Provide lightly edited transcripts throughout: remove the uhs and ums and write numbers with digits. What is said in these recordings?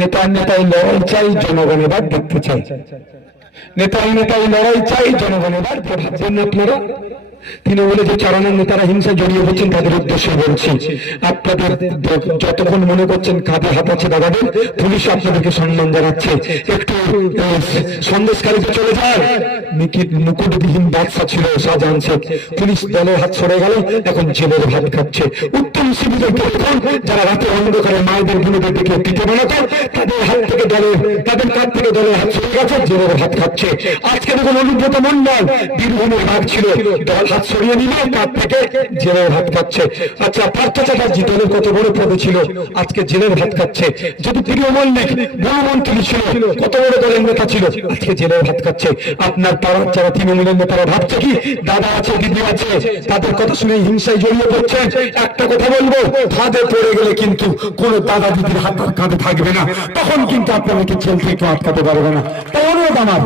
নেতার নেতাই লড়াই চাই, জনগণ এবার দেখতে চাই। নেতাই নেতাই লড়াই চাই, জনগণ এবার ভাবছেন আপনারা। তৃণমূলে যে চারানোর নেতারা হিংসায় জড়িয়ে পড়ছেন তাদের উদ্দেশ্যে বলছি, আপনাদের যতক্ষণ মনে করছেন কাঁধে হাত আছে দাদাদের, পুলিশ আপনাদেরকে সম্মান জানাচ্ছে। একটু সন্দেশকারী চলে যায়, মুকুটবিহীন বাদশা ছিল শাহজাহান শেখ, পুলিশ দলের হাত সরে গেল, এখন জেলের ভাত খাচ্ছে। উত্তম শিবিরের যারা রাতে অন্ধকারে মায়েদের বোনদের দিকে পিঠে বানাতো, তাদের হাত থেকে তাদের কাছ থেকে দলের হাত সরে গেছে, জেলের ভাত খাচ্ছে। আজকে দেখুন অনুব্রত মন্ডল বীরভূমের ভাগ ছিল, দল হাত সরিয়ে নিলে তার থেকে জেলের ভাত খাচ্ছে। আচ্ছা, পার্থ চ্যাটার্জি দলের কত বড় পদে ছিল, আজকে জেলের ভাত খাচ্ছে। যদি প্রিয় মল্লিক বনমন্ত্রী ছিল, কত বড় দলের নেতা ছিল, আজকে জেলের ভাত খাচ্ছে। আপনার পাড়ার যারা তৃণমূলের নেতারা ভাবছে কি দাদা আছে দিদি আছে, তাদের কথা শুনে হিংসায় জড়িয়ে পড়ছেন। একটা কথা বলবো, ফাঁদে পড়ে গেলে কিন্তু কোন দাদা দিদির হাত কাঁধে থাকবে না, তখন কিন্তু আপনাদেরকে জেল থেকে আটকাতে পারবে না। তাই অনুরোধ আমার,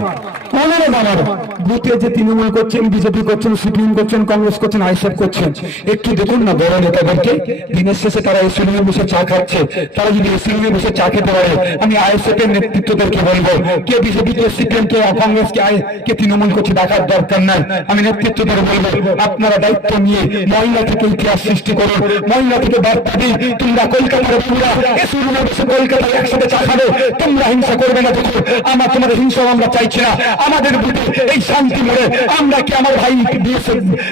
বুথে যে তৃণমূল করছেন, বিজেপি করছেন, সিপিএম করছেন, কংগ্রেস করছেন, আইএসএফ করছেন, একটু দেখুন না বড় নেতাদেরকে। দিনের শেষে তারা এসি রুমে বসে চা খাচ্ছে, তারা যদি এসি রুমে বসে চা খেতে পারে, আমি আইএসএফ এর নেতৃত্বদেরকে বলবো, কে বিজেপি কে সিপিএম কে কংগ্রেস কে তৃণমূল করছে দেখার দরকার নাই। আমি নেতৃত্বদের বলবো, আপনারা দায়িত্ব নিয়ে মহিলা থেকে ইতিহাস সৃষ্টি করুন, মহিলা থেকে বার্তা দিন, তোমরা কলকাতার বন্ধুরা এসি রুমে বসে কলকাতায় একসাথে চা খাবে, তোমরা হিংসা করবে না। দেখুন তোমাদের হিংসা আমরা চাইছি না। আমাদের বুথে এই শান্তি মোড়ে আমরা কি আমার ভাই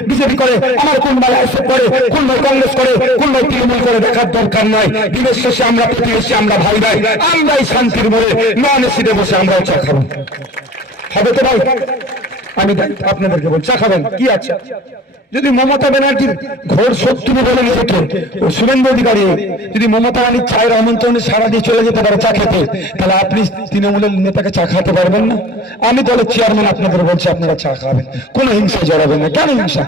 বিজেপি করে, আমার কোন ভাই আইএসএফ করে, কোন ভাই কংগ্রেস করে, কোন ভাই তৃণমূল করে দেখার দরকার নাই। দিনের শেষে আমরা প্রতিবেশী, আমরা ভাই ভাই, আমরা এই শান্তির মোড়ে নন এসিতে বসে আমরাও চা খাবো। হবে তো ভাই? আমি আপনাদেরকে বলছি, চা খাবেন কি আছে? যদি মমতা ব্যানার্জির ঘোর শত্রু বলে নিজেকে শুভেন্দু অধিকারী যদি মমতা রানীর চায়ের আমন্ত্রণে সারা দিয়ে চলে যেতে পারে চা খেতে, তাহলে আপনি তৃণমূলের নেতাকে চা খাতে পারবেন না? আমি দলের চেয়ারম্যান আপনাদের বলছি, আপনারা চা খাবেন, কোনো হিংসায় জড়াবেন না। কেন হিংসা?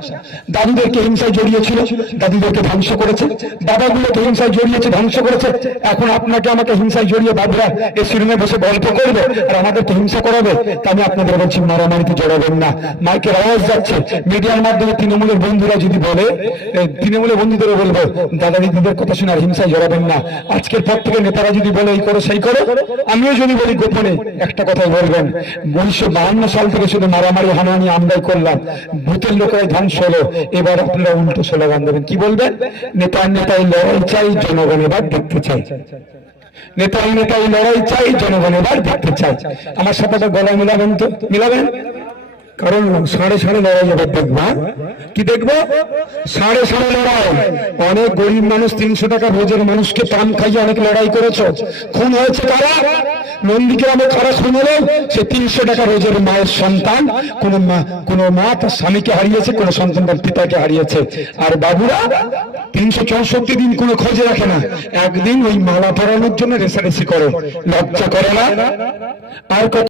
দাদুদেরকে হিংসায় জড়িয়েছিল, দাদুদেরকে ধ্বংস করেছে, বাবাগুলোকে হিংসায় জড়িয়েছে, ধ্বংস করেছে। এখন আপনাকে আমাকে হিংসায় জড়িয়ে বাবুরা এসি রুমে বসে গল্প করবে আর আমাদেরকে হিংসা করাবে। তা আমি আপনাদের বলছি, মারামারিতে জড়াবেন না। মাইকের আওয়াজ যাচ্ছে, মিডিয়ার মাধ্যমে তৃণমূলের বন্ধুরা যদি বলে, তৃণমূলের বন্ধুদেরও বলবো, দাদা দিদিদের কথা শুনে আর হিংসায় জড়াবেন না। আজকের পর থেকে নেতারা যদি বলে এই করো সেই করো, আমিও যদি বলি গোপনে একটা কথাই বলবেন, 1952 সাল থেকে শুধু মারামারি হানাহানি আমরাই করলাম, ভূতের লোকেরাই ধ্বংস হলো। এবার আপনারা উল্টো স্লোগান দেবেন, কি বলবেন? নেতার নেতাই লড়াই চাই, জনগণ এবার দেখতে চাই। নেতাই নেতাই লড়াই চাই, জনগণ এবার দেখতে চাই। আমার সাথে গলায় মিলাবেন তো? মিলাবেন? কারণ সাড়ে সাড়ে লড়াই এবার দেখবো। কি দেখবো? সাড়ে সাড়ে লড়াই। অনেক গরিব মানুষ 300 টাকা রোজের মানুষকে পান খাইয়ে অনেক লড়াই করেছো, খুন হয়েছে কারা? নন্দীগ্রামে কারা খুন হলো? সে 300 টাকা রোজের মায়ের সন্তান। কোন মা তার স্বামীকে হারিয়েছে, কোন সন্তান তার পিতাকে হারিয়েছে। আর বাবুরা 364 দিন কোনো খোঁজ রাখে না, একদিন ওই মালা পরানোর জন্য রেসারেসি করে। লজ্জা করে না? আর